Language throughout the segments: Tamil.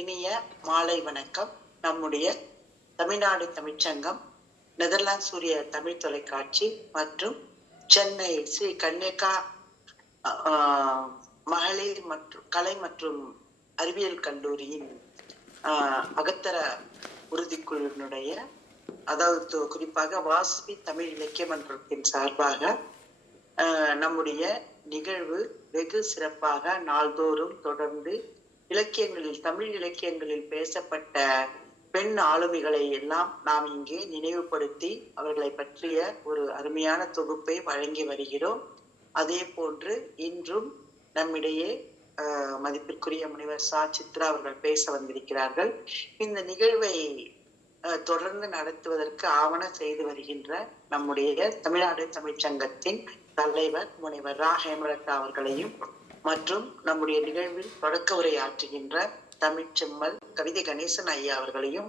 இனிய மாலை வணக்கம். நம்முடைய தமிழ்நாடு தமிழ்ச்சங்கம், நெதர்லாந்து சூரிய தமிழ் தொலைக்காட்சி மற்றும் சென்னை ஸ்ரீ கன்னியகா மகளிர் மற்றும் கலை மற்றும் அறிவியல் கல்லூரியின் அகத்தர உறுதிக்குழுவினுடைய, அதாவது குறிப்பாக வாசவி தமிழ் இலக்கிய மன்றத்தின் சார்பாக நம்முடைய நிகழ்வு வெகு சிறப்பாக நாள்தோறும் தொடர்ந்து இலக்கியங்களில், தமிழ் இலக்கியங்களில் பேசப்பட்ட பெண் ஆளுமைகளை எல்லாம் நாம் இங்கே நினைவுபடுத்தி அவர்களை பற்றிய ஒரு அருமையான தொகுப்பை வழங்கி வருகிறோம். அதே போன்று இன்றும் நம்மிடையே மதிப்பிற்குரிய முனைவர் சா சித்ரா அவர்கள் பேச வந்திருக்கிறார்கள். இந்த நிகழ்வை தொடர்ந்து நடத்துவதற்கு ஆவண செய்து வருகின்ற நம்முடைய தமிழ்நாடு தமிழ்ச்சங்கத்தின் தலைவர் முனைவர் ரா ஹேமலதா அவர்களையும் மற்றும் நம்முடைய நிகழ்வில் தொடக்க உரை ஆற்றுகின்ற தமிழ்ச்செம்மல் கவிதை கணேசன் ஐயா அவர்களையும்,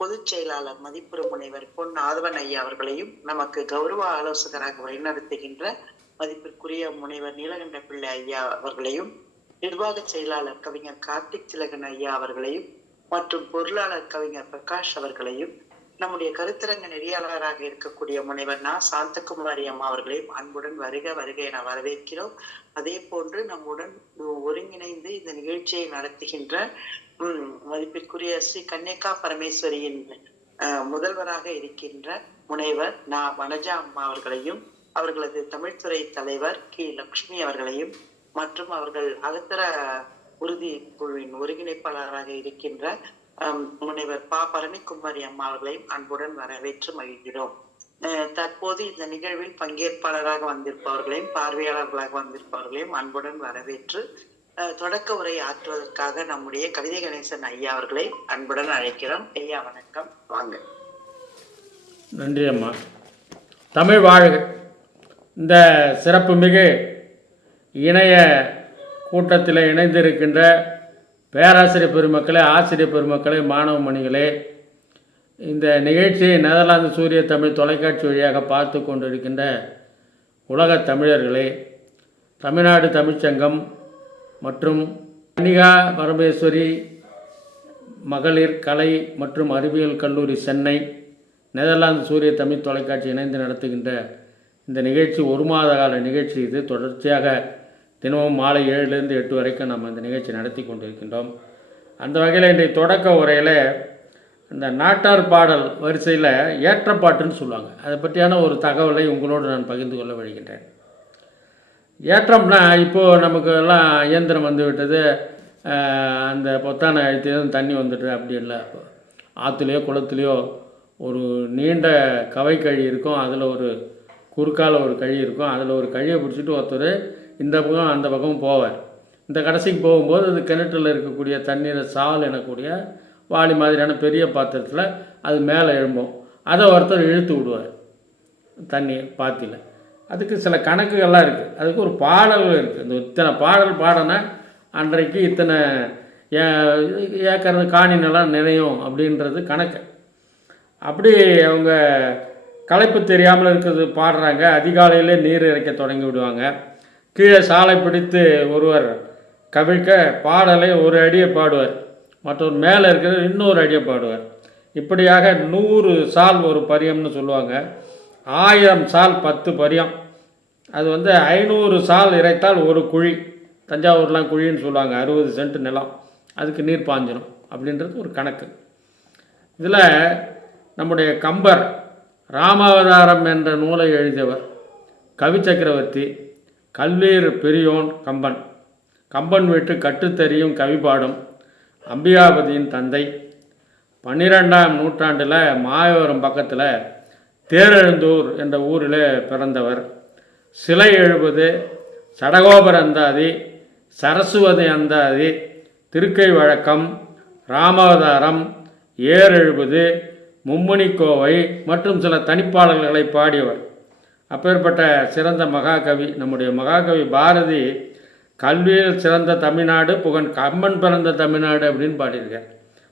பொதுச் செயலாளர் மதிப்புறு முனைவர் பொன் ஆதவன் ஐயா அவர்களையும், நமக்கு கௌரவ ஆலோசகராக வழிநடத்துகின்ற மதிப்பிற்குரிய முனைவர் நீலகண்ட பிள்ளை ஐயா அவர்களையும், நிர்வாக செயலாளர் கவிஞர் கார்த்திக் திலகன் ஐயா அவர்களையும் மற்றும் பொருளாளர் கவிஞர் பிரகாஷ் அவர்களையும், நம்முடைய கருத்தரங்க நெறியாளராக இருக்கக்கூடிய முனைவர் நா சாந்தகுமாரி அம்மா அவர்களையும் அன்புடன் வருக வருக என வரவேற்கிறோம். அதே போன்று நம்முடன் ஒருங்கிணைந்து இந்த நிகழ்ச்சியை நடத்துகின்ற மதிப்பிற்குரிய ஸ்ரீ கன்னியகா பரமேஸ்வரியின் முதல்வராக இருக்கின்ற முனைவர் நா வனஜா அம்மா அவர்களையும், அவர்களது தமிழ்துறை தலைவர் கி லக்ஷ்மி அவர்களையும் மற்றும் அவர்கள் அகத்தர உறுதி குழுவின் ஒருங்கிணைப்பாளராக இருக்கின்ற முனைவர் பா பரணிக்குமாரி அம்மா அவர்களையும் அன்புடன் வரவேற்று மகிழ்கிறோம். தற்போது இந்த நிகழ்வில் பங்கேற்பாளராக வந்திருப்பவர்களையும் பார்வையாளர்களாக வந்திருப்பவர்களையும் அன்புடன் வரவேற்று தொடக்க உரை ஆற்றுவதற்காக நம்முடைய கவிதை கணேசன் ஐயா அவர்களை அன்புடன் அழைக்கிறோம். ஐயா வணக்கம், வாங்க. நன்றி அம்மா. தமிழ் வாழ்க. இந்த சிறப்புமிகு இணைய கூட்டத்தில் இணைந்திருக்கின்ற பேராசிரியர் பெருமக்களே, ஆசிரியர் பெருமக்களே, மாணவ மணிகளே, இந்த நிகழ்ச்சியை நெதர்லாந்து சூரிய தமிழ் தொலைக்காட்சி வழியாக பார்த்து கொண்டிருக்கின்ற உலக தமிழர்களே, தமிழ்நாடு தமிழ்ச்சங்கம் மற்றும் கன்னிகா பரமேஸ்வரி மகளிர் கலை மற்றும் அறிவியல் கல்லூரி சென்னை, நெதர்லாந்து சூரிய தமிழ் தொலைக்காட்சி இணைந்து நடத்துகின்ற இந்த நிகழ்ச்சி ஒரு மாத கால நிகழ்ச்சி. இது தொடர்ச்சியாக தினமும் மாலை 7லேருந்து 8 வரைக்கும் நம்ம இந்த நிகழ்ச்சி நடத்தி கொண்டிருக்கின்றோம். அந்த வகையில் இன்றைய தொடக்க உரையில் இந்த நாட்டார் பாடல் வரிசையில் ஏற்றப்பாட்டுன்னு சொல்லுவாங்க, அதை பற்றியான ஒரு தகவலை உங்களோடு நான் பகிர்ந்து கொள்ள வருகின்றேன். ஏற்றம்னா இப்போது நமக்கு எல்லாம் இயந்திரம் வந்து விட்டது, அந்த பொத்தானை அழுத்தியதும் தண்ணி வந்துட்டு அப்படி இல்லை. ஆற்றுலையோ குளத்துலையோ ஒரு நீண்ட கவை கழி இருக்கும், அதில் ஒரு குறுக்கால ஒரு கழி இருக்கும், அதில் ஒரு கழியை பிடிச்சிட்டு ஒருத்தர் இந்த பக்கம் அந்த பக்கம் போவார். இந்த கடைசிக்கு போகும்போது அது கிணற்றில் இருக்கக்கூடிய தண்ணீரை சால் எனக்கூடிய வாளி மாதிரியான பெரிய பாத்திரத்தில் அது மேலே எழும்போம். அதை ஒருத்தர் இழுத்து விடுவார் தண்ணி பாத்தியில். அதுக்கு சில கணக்குகள்லாம் இருக்குது, அதுக்கு ஒரு பாடல்கள் இருக்குது. இந்த இத்தனை பாடல் பாடினா அன்றைக்கு இத்தனை ஏக்கர் காணினெல்லாம் நிறையும் அப்படின்றது கணக்கு. அப்படி அவங்க களைப்பு தெரியாமல் இருக்கிறது பாடுறாங்க. அதிகாலையிலே நீர் இறைக்க தொடங்கி விடுவாங்க. கீழே சாலை பிடித்து ஒருவர் கவிழ்க்க பாடலை ஒரு அடியை பாடுவார், மற்றொரு மேலே இருக்கிற இன்னொரு அடியை பாடுவார். இப்படியாக 100 சால் ஒரு பரியம்னு சொல்லுவாங்க. 1000 சால் 10 பரியம். அது 500 சால் இறைத்தால் ஒரு குழி. தஞ்சாவூர்லாம் குழின்னு சொல்லுவாங்க, 60 சென்ட் நிலம், அதுக்கு நீர் பாஞ்சிடும் அப்படின்றது ஒரு கணக்கு. இதில் நம்முடைய கம்பர் ராமாவதாரம் என்ற நூலை எழுதியவர் கவி சக்கரவர்த்தி, கல்வீர் பெரியோன் கம்பன். கம்பன் வீட்டு கட்டுத்தறியும் கவிபாடும் அம்பிகாபதியின் தந்தை. 12ஆம் நூற்றாண்டில் மாயவரம் பக்கத்தில் தேரெழுந்தூர் என்ற ஊரில் பிறந்தவர். சிலை எழுபது, சடகோபர் அந்தாதி, சரஸ்வதி அந்தாதி, திருக்கை வழக்கம், ராமாவதாரம், ஏரெழுபது, மும்மணிக்கோவை மற்றும் சில தனிப்பாடல்களை பாடியவர். அப்பேற்பட்ட சிறந்த மகாகவி நம்முடைய மகாகவி பாரதி கல்வியில் சிறந்த தமிழ்நாடு, புகழ் கம்பன் பிறந்த தமிழ்நாடு அப்படின்னு பாடியிருக்கார்.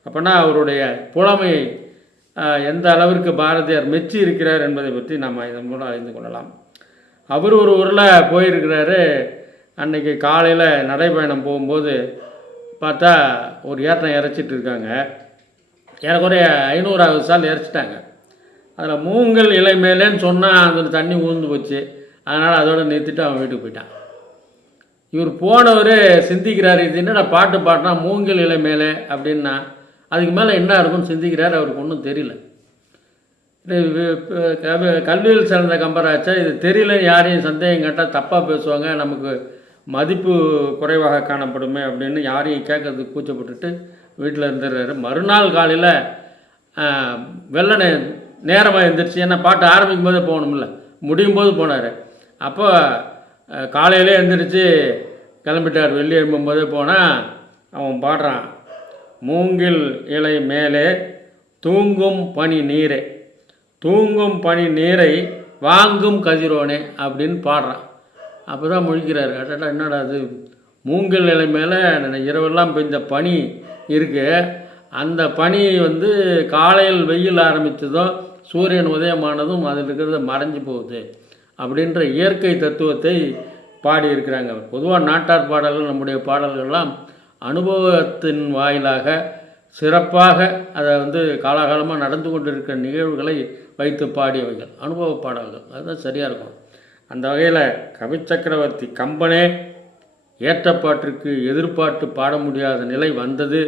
அப்போனா அவருடைய புலமை எந்த அளவிற்கு பாரதியார் மெச்சி இருக்கிறார் என்பதை பற்றி நம்ம இதன் மூலம் அறிந்து கொள்ளலாம். அவர் ஒரு ஊரில் போயிருக்கிறாரு. அன்றைக்கி காலையில் நடைப்பயணம் போகும்போது பார்த்தா ஒரு ஏற்றம் இறைச்சிட்டு இருக்காங்க. ஏறக்குறைய 500வது சால் இறைச்சிட்டாங்க. அதில் மூங்கல் இலை மேலேன்னு சொன்னால் அதில் தண்ணி ஊழ்ந்து போச்சு. அதனால் அதோடு நிறுத்திட்டு அவன் வீட்டுக்கு போயிட்டான். இவர் போனவர் சிந்திக்கிறார், இது என்னடா பாட்டு பாட்டினா மூங்கில் இலை மேலே அப்படின்னா அதுக்கு மேலே என்ன இருக்குன்னு சிந்திக்கிறார். அவருக்கு ஒன்றும் தெரியல. கல்வியில் சிறந்த கம்பராச்சா இது தெரியல, யாரையும் சந்தேகம் கேட்டால் தப்பாக பேசுவாங்க, நமக்கு மதிப்பு குறைவாக காணப்படுமே அப்படின்னு யாரையும் கேட்கறதுக்கு கூச்சப்பட்டுட்டு வீட்டில் இருந்துடுறாரு. மறுநாள் காலையில் வெள்ளனை நேரமாக எழுந்திரிச்சு, ஏன்னா பாட்டு ஆரம்பிக்கும் போதே போகணும்ல, முடியும் போது போனார். அப்போ காலையிலே எழுந்திரிச்சு கிளம்பிட்டார். வெள்ளி எழும்பும் போதே போனால் அவன் பாடுறான், மூங்கில் இலை மேலே தூங்கும் பனி நீரே, தூங்கும் பனி நீரை வாங்கும் கதிரோனே அப்படின்னு பாடுறான். அப்போ தான் முழிக்கிறாரு, அட்டா என்னடா அது, மூங்கில் இலை மேலே இரவெல்லாம் பெஞ்ச பனி இருக்குது, அந்த பனி காலையில் வெயில் ஆரம்பித்ததும் சூரியன் உதயமானதும் அதில் இருக்கிறத மறைஞ்சு போகுது அப்படின்ற இயற்கை தத்துவத்தை பாடியிருக்கிறாங்க. பொதுவாக நாட்டார் பாடல்கள், நம்முடைய பாடல்கள்லாம் அனுபவத்தின் வாயிலாக சிறப்பாக அதை காலாகாலமாக நடந்து கொண்டிருக்கிற நிகழ்வுகளை வைத்து பாடியவைகள் அனுபவ பாடல்கள். அதுதான் சரியாக இருக்கும். அந்த வகையில் கவி சக்கரவர்த்தி கம்பனே ஏற்றப்பாட்டிற்கு எதிர்பார்த்து பாட முடியாத நிலை வந்தது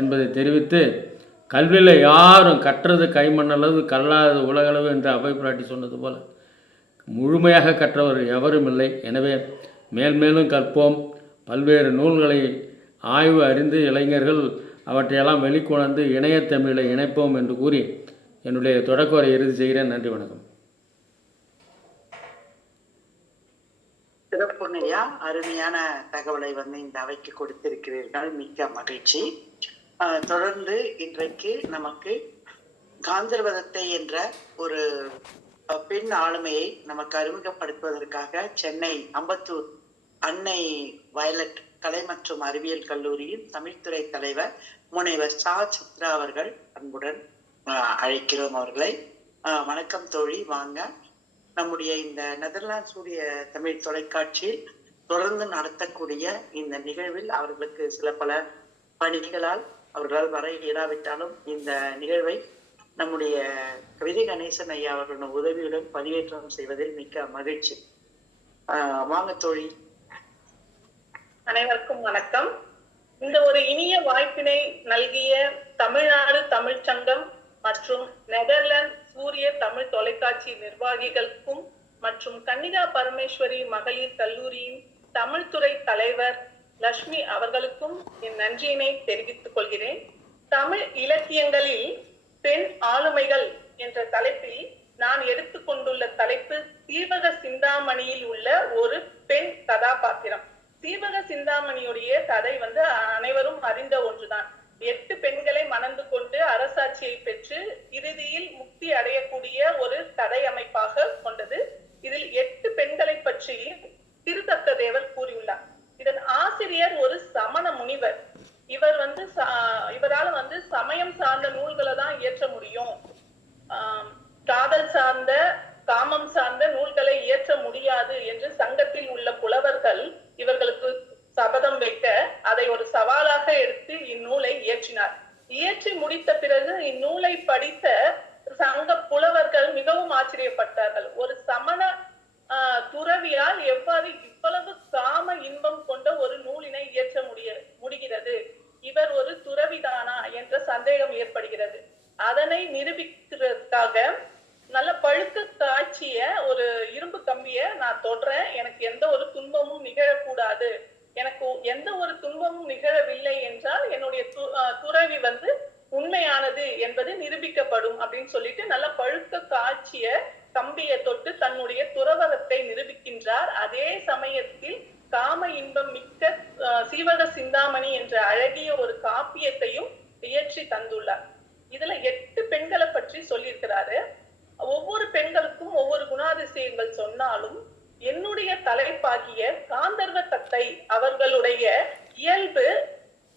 என்பதை தெரிவித்து, கல்வியில் யாரும் கற்றது கைமண்ணளவு கல்லாதது உலகளவு என்று அவை பிராட்டி சொன்னது போல் முழுமையாக கற்றவர் எவரும் இல்லை. எனவே மேல்மேலும் கற்போம், பல்வேறு நூல்களை ஆய்வு அறிந்து இளைஞர்கள் அவற்றையெல்லாம் வெளிக்கொணர்ந்து இணையத்தமிழை இணைப்போம் என்று கூறி என்னுடைய தொடக்க உரை இறுதி செய்கிறேன். நன்றி, வணக்கம். சிறப்புங்கய்யா, அருமையான தகவலை இந்த அவைக்கு கொடுத்திருக்கிறீர்கள், மிக்க மகிழ்ச்சி. தொடர்ந்து இன்றைக்கு நமக்கு காந்தர்வதத்தை என்ற ஒரு பெண் ஆளுமையை நமக்கு அறிமுகப்படுத்துவதற்காக சென்னை அம்பத்தூர் அன்னை வயலட் கலை மற்றும் அறிவியல் கல்லூரியின் தமிழ்துறை தலைவர் முனைவர் சா சித்ரா அவர்கள் அன்புடன் அழைக்கிறோம் அவர்களை. வணக்கம் தோழி, வாங்க. நம்முடைய இந்த நெதர்லாந்து சூரிய தமிழ் தொலைக்காட்சியில் தொடர்ந்து நடத்தக்கூடிய இந்த நிகழ்வில் அவர்களுக்கு சில பல பணிகளால் அவர்களால் வர இயலாவிட்டாலும் இந்த நிகழ்வை நம்முடைய கவிதை கணேசன் ஐயா அவர்களுடைய உதவியுடன் பதிவேற்றம் செய்வதில் மிக்க மகிழ்ச்சி. வாங்க தோழி. அனைவருக்கும் வணக்கம். இந்த ஒரு இனிய வாய்ப்பினை நல்கிய தமிழ்நாடு தமிழ்ச் சங்கம் மற்றும் நெதர்லாந்து சூரிய தமிழ் தொலைக்காட்சி நிர்வாகிகளுக்கும் மற்றும் கன்னிகா பரமேஸ்வரி மகளிர் கல்லூரியின் தமிழ்துறை தலைவர் லட்சுமி அவர்களுக்கும் என் நன்றியினை தெரிவித்துக் கொள்கிறேன். தமிழ் இலக்கியங்களில் பெண் ஆளுமைகள் என்ற தலைப்பில் நான் எடுத்துக்கொண்டுள்ள தலைப்பு சீவக சிந்தாமணியில் உள்ள ஒரு பெண் கதாபாத்திரம். சீவக சிந்தாமணியுடைய கதை அனைவரும் அறிந்த ஒன்றுதான். 8 பெண்களை மணந்து கொண்டு அரசாட்சியை பெற்று இறுதியில் முக்தி அடையக்கூடிய ஒரு கதை அமைப்பாக கொண்டது. இதில் 8 பெண்களை பற்றி திருத்தக்க தேவர் கூறியுள்ளார். இதன் ஆசிரியர் ஒரு சமண முனிவர். இவர் இவரால் சமயம் சார்ந்த நூல்களை தான் இயற்ற முடியும், காதல் சார்ந்த காமம் சார்ந்த நூல்களை இயற்ற முடியாது என்று சங்கத்தில் உள்ள புலவர்கள் இவர்களுக்கு சபதம் வைக்க அதை ஒரு சவாலாக எடுத்து இந்நூலை இயற்றினார். இயற்றி முடித்த பிறகு இந்நூலை படித்த சங்க புலவர்கள் மிகவும் ஆச்சரியப்பட்டார்கள். ஒரு சமண துறவியால் எவ்வாறு இவ்வளவு காம இன்பம் கொண்ட ஒரு நூலினை இயற்ற முடிகிறது, இவர் ஒரு துறவிதானா என்ற சந்தேகம் ஏற்படுகிறது. அதனை நிரூபிக்கிறதுக்காக நல்ல பழுக்க காய்ச்சிய ஒரு இரும்பு கம்பிய நான் தொடுறேன், எனக்கு எந்த ஒரு துன்பமும் நிகழக்கூடாது, எனக்கு எந்த ஒரு துன்பமும் நிகழவில்லை என்றால் என்னுடைய துறவி உண்மையானது என்பது நிரூபிக்கப்படும் அப்படின்னு சொல்லிட்டு நல்ல பழுக்க காய்ச்சிய கம்பியை தொட்டு தன்னுடைய துறவரத்தை நிரூபிக்கின்றார். அதே சமயத்தில் காம இன்பம் மிக்க சீவக சிந்தாமணி என்ற அழகிய ஒரு காப்பியத்தையும் இயற்றி தந்துள்ளார். இதுல 8 பெண்களை பற்றி சொல்லியிருக்கிறாரு. ஒவ்வொரு பெண்களுக்கும் ஒவ்வொரு குணாதிசயங்கள் சொன்னாலும் என்னுடைய தலைப்பாகிய காந்தர்வ தத்தை அவர்களுடைய இயல்பு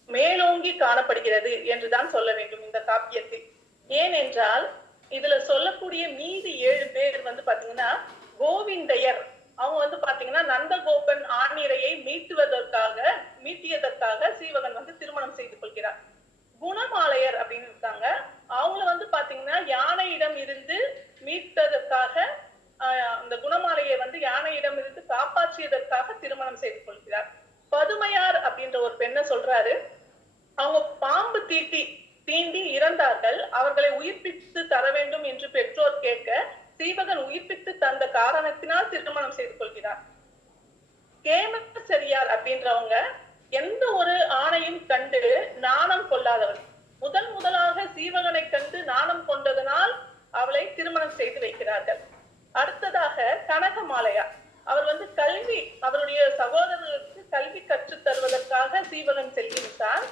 மேலோங்கி காணப்படுகிறது என்றுதான் சொல்ல வேண்டும் இந்த காப்பியத்தில். ஏனென்றால் இதுல சொல்லக்கூடிய மீதி 7 பேர் பாத்தீங்கன்னா கோவிந்தையர். அவங்க பாத்தீங்கன்னா நந்தகோபன் ஆணிரையை மீட்டுவதற்காக மீட்டியதற்காக சீவகன் வந்து திருமணம் செய்து கொள்கிறார். குணமாலையர் அப்படின்னு இருக்காங்க. அவங்கள வந்து பாத்தீங்கன்னா யானையிடம் இருந்து மீட்டதற்காக அந்த குணமாலையை வந்து யானையிடம் இருந்து காப்பாற்றியதற்காக திருமணம் செய்து கொள்கிறார். பதுமையார் அப்படின்ற ஒரு பெண்ணை சொல்றாரு. அவங்க பாம்பு தீண்டி இறந்தார்கள். அவர்களை உயிர்ப்பித்து தர வேண்டும் என்று பெற்றோர் கேட்க சீவகன் உயிர்ப்பித்து தந்த காரணத்தினால் திருமணம் செய்து கொள்கிறார். கேமச்சரியார் அப்படின்றவங்க எந்த ஒரு ஆணையும் கண்டு நாணம் கொள்ளாதவர். முதலாக சீவகனை கண்டு நாணம் கொண்டதனால் அவளை திருமணம் செய்து வைக்கிறார்கள். அடுத்ததாக கனகமாலையார். அவர் வந்து அவருடைய சகோதரர்களுக்கு கல்வி கற்றுத் தருவதற்காக சீவகன் செல்கின்றார்.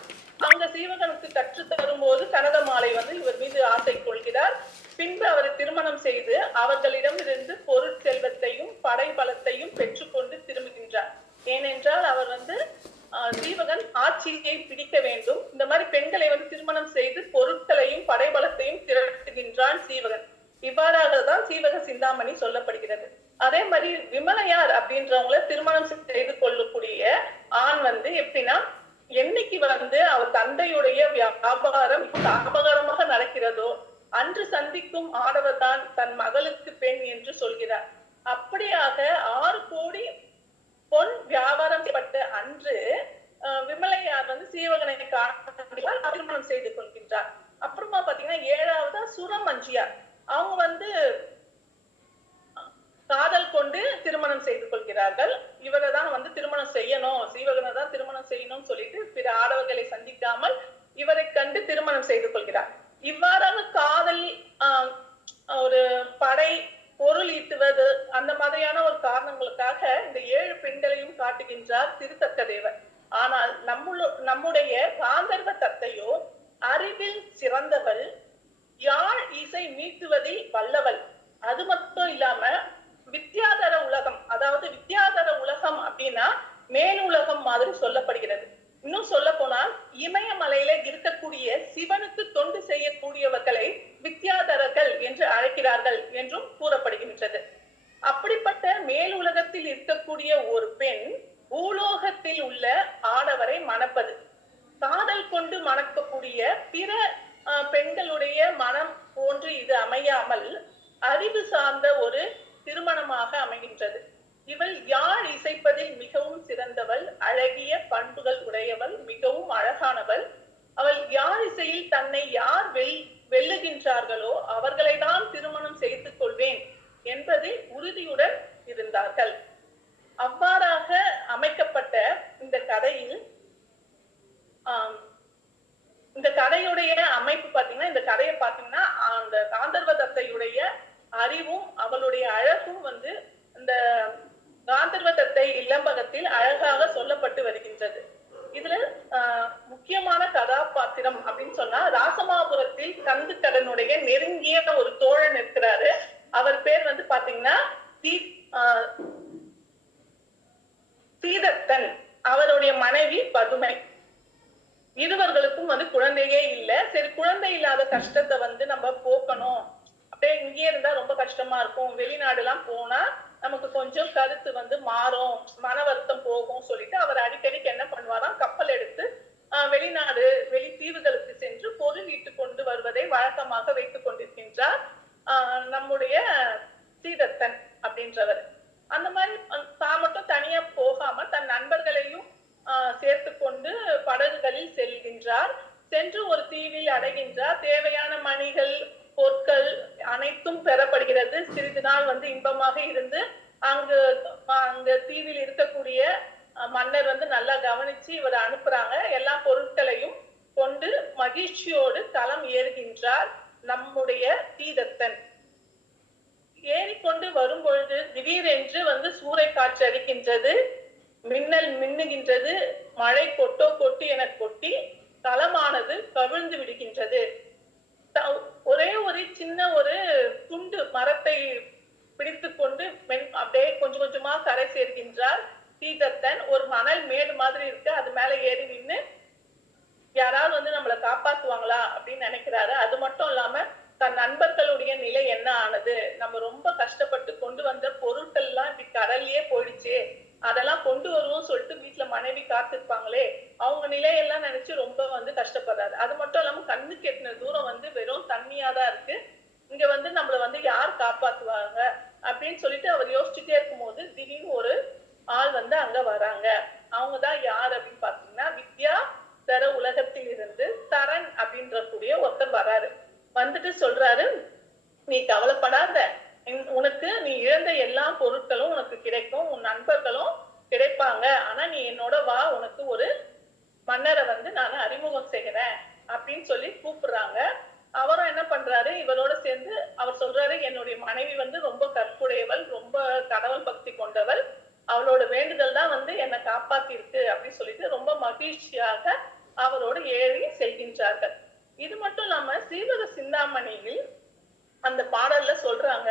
அங்க சீவகனுக்கு கற்றுத் தரும் போது கனகமாலை வந்து இவர் மீது ஆசை கொள்கிறார். பின்பு அவரை திருமணம் செய்து அவர்களிடம் இருந்து பொருட்செல்வத்தையும் படை பலத்தையும் பெற்றுக்கொண்டு திரும்புகின்றார். ஏனென்றால் அவர் வந்து சீவகன் ஆட்சியை பிடிக்க வேண்டும். இந்த மாதிரி பெண்களை வந்து திருமணம் செய்து பொருட்களையும் படைபலத்தையும் திரட்டுகின்றான் சீவகன். இவ்வாறாகதான் சீவக சிந்தாமணி சொல்லப்படுகிறது. அதே மாதிரி விமலையார் அப்படின்றவங்கள திருமணம் செய்து கொள்ளக்கூடிய ஆண் வந்து எப்படின்னா, என்னைக்கு வந்து அவர் தந்தையுடைய வியாபாரம் லாபகரமாக நடக்கிறதோ அன்று சந்திக்கும் ஆடவர் தான் தன் மகளுக்கு பெண் என்று சொல்கிறார். அப்படியாக 6 கோடி பொன் வியாபாரம் பட்ட அன்று விமலையார் வந்து சீவகனை திருமணம் செய்து கொள்கின்றார். அப்புறமா பாத்தீங்கன்னா 7வது சுரமஞ்சியார். அவங்க வந்து காதல் கொண்டு திருமணம் செய்து கொள்கிறார்கள். இவரை தான் வந்து திருமணம் செய்யணும், சீவகனை தான் திருமணம் செய்யணும்னு சொல்லிட்டு பிற ஆடவர்களை சந்திக்காமல் இவரை கண்டு திருமணம் செய்து கொள்கிறார். இவ்வாறாக காதல் ஒரு படை பொருள் ஈட்டுவது அந்த மாதிரியான ஒரு காரணங்களுக்காக இந்த 7 பெண்களையும் காட்டுகின்றார் திருத்தக்க தேவர். ஆனால் நம்முடைய காந்தர்வ தத்தையோ அறிவில் சிறந்தவள், யாழ் இசை மீட்டுவதில் வல்லவள். அது மட்டும் இல்லாம வித்யாதர உலகம், அதாவது வித்யாதர உலகம் அப்படின்னா மேல் உலகம் மாதிரி சொல்லப்படுகிறது. இன்னும் சொல்ல போனால் இமயமலையில இருக்கக்கூடிய சிவனுக்கு தொண்டு செய்யக்கூடியவர்களை வித்யாதரர்கள் என்று அழைக்கிறார்கள் என்றும் கூறப்படுகின்றது. அப்படிப்பட்ட மேல் உலகத்தில் இருக்கக்கூடிய ஒரு பெண் பூலோகத்தில் உள்ள ஆடவரை மணப்பது, காதல் கொண்டு மணக்கக்கூடிய பிற பெண்களுடைய மனம் போன்று இது அமையாமல் அறிவு சார்ந்த ஒரு திருமணமாக அமைகின்றது. இவள் யாழ் இசைப்பதில் மிகவும் சிறந்தவள், அழகிய பண்புகள் உடையவள், மிகவும் அழகானவள். அவள் யாழ் இசையில் தன்னை யார் வெல்லுகின்றார்களோ அவர்களை தான் திருமணம் செய்து கொள்வேன் என்பதில் உறுதியுடன் இருந்தார்கள். அவ்வாறாக அமைக்கப்பட்ட இந்த கதையில் இந்த கதையுடைய அமைப்பு பாத்தீங்கன்னா, இந்த கதையை பாத்தீங்கன்னா அந்த காந்தர்வ தத்தையுடைய அறிவும் அவளுடைய அழகும் வந்து இந்த காந்தர்வ தத்தை இல்லம்பகத்தில் அழகாக சொல்லப்பட்டு வருகின்றது. இதுல முக்கியமான கதாபாத்திரம் அப்படின்னு சொன்னா, ராசமாபுரத்தில் கந்துக்கடனுடைய நெருங்கிய ஒரு தோழன் இருக்கிறாரு. அவர் பேர் வந்து பாத்தீங்கன்னா சீதத்தன். அவருடைய மனைவி பதுமை. இருவர்களுக்கும் வந்து குழந்தையே இல்ல. சரி, குழந்தை இல்லாத கஷ்டத்தை வந்து நம்ம போக்கணும், அப்படியே இங்கே இருந்தா ரொம்ப கஷ்டமா இருக்கும், வெளிநாடு எல்லாம் போனா நமக்கு கொஞ்சம் கருத்து வந்து மாறும், மன வருத்தம் போகும் சொல்லிட்டு அவர் அடிக்கடிக்கு என்ன பண்ணுவாராம், கப்பல் எடுத்து வெளிநாடு வெளி தீவுகளுக்கு சென்று பொருள் ஈட்டு கொண்டு வருவதை வழக்கமாக வைத்துக் கொண்டிருக்கின்றார் நம்முடைய சீதத்தன் அப்படின்றவர். அந்த மாதிரி தான் மட்டும் தனியா போகாம தன் நண்பர்களையும் சேர்த்து கொண்டு படகுகளில் செல்கின்றார். சென்று ஒரு தீவில் அடைகின்றார். தேவையான மணிகள் பொருட்கள் அனைத்தும் பெறப்படுகிறது. சிறிது நாள் வந்து இன்பமாக இருந்து அங்க தீவில் இருக்கக்கூடிய மன்னர் வந்து நல்லா கவனிச்சு இவர் அனுப்புறாங்க. எல்லா பொருட்களையும் கொண்டு மகிழ்ச்சியோடு களம் ஏறுகின்றார் நம்முடைய சீதத்தன். ஏறிக்கொண்டு வரும் பொழுது திடீரென்று வந்து சூறை காற்று அடிக்கின்றது, மின்னல் மின்னுகின்றது, மழை கொட்டி என கொட்டி களமானது கவிழ்ந்து விடுகின்றது. ஒரே ஒரு சின்ன ஒரு துண்டு மரத்தை பிடித்து கொண்டு அப்படியே கொஞ்சம் கொஞ்சமா கரை சேர்க்கின்றார் சீதத்தன். ஒரு மணல் மேடு மாதிரி இருக்கு, அது மேல ஏறி நின்று யாராவது வந்து நம்மளை காப்பாத்துவாங்களா அப்படின்னு நினைக்கிறாரு. அது மட்டும் இல்லாம தன் நண்பர்களுடைய நிலை என்ன ஆனது, நம்ம ரொம்ப கஷ்டப்பட்டு கொண்டு வந்த பொருட்கள் எல்லாம் இப்படி கடல்லையே போயிடுச்சு, அதெல்லாம் கொண்டு வருவோம் சொல்லிட்டு வீட்டுல மனைவி காத்திருப்பாங்களே, அவங்க நிலையெல்லாம் நினைச்சு ரொம்ப வந்து கஷ்டப்படுறாரு. அது மட்டும் இல்லாம கண்ணுக்கு எட்டின தூரம் வந்து வெறும் தண்ணியாதான் இருக்கு. இங்க வந்து நம்மள வந்து யார் காப்பாத்துவாங்க அப்படின்னு சொல்லிட்டு அவர் யோசிச்சுட்டே இருக்கும்போது திடீர்னு ஒரு ஆள் வந்து அங்க வராங்க. அவங்கதான் யார் அப்படின்னு பாத்தீங்கன்னா, வித்யா தர உலகத்தில் இருந்து தரன் அப்படின்ற கூடிய ஒருத்தர் வராரு. வந்துட்டு சொல்றாரு, நீ கவலைப்படாத, உனக்கு நீ இழந்த எல்லா பொருட்களும் உனக்கு கிடைக்கும், உன் நண்பர்களும் கிடைப்பாங்க. ஆனா நீ என்னோட வா, உனக்கு ஒரு மன்னரை வந்து நான் அறிமுகம் செய்கிறேன் அப்படின்னு சொல்லி கூப்பிடுறாங்க. அவரும் என்ன பண்றாரு, இவரோட சேர்ந்து அவர் சொல்றாரு, என்னுடைய மனைவி வந்து ரொம்ப கற்புடையவள், ரொம்ப கடவுள் பக்தி கொண்டவள், அவளோட வேண்டுதல் தான் வந்து என்னை காப்பாத்தி இருக்கு அப்படின்னு சொல்லிட்டு ரொம்ப மகிழ்ச்சியாக அவரோடு ஏறி செல்கின்றார்கள். இது மட்டும் இல்லாம சீவக சிந்தாமணியில் அந்த பாடல்ல சொல்றாங்க,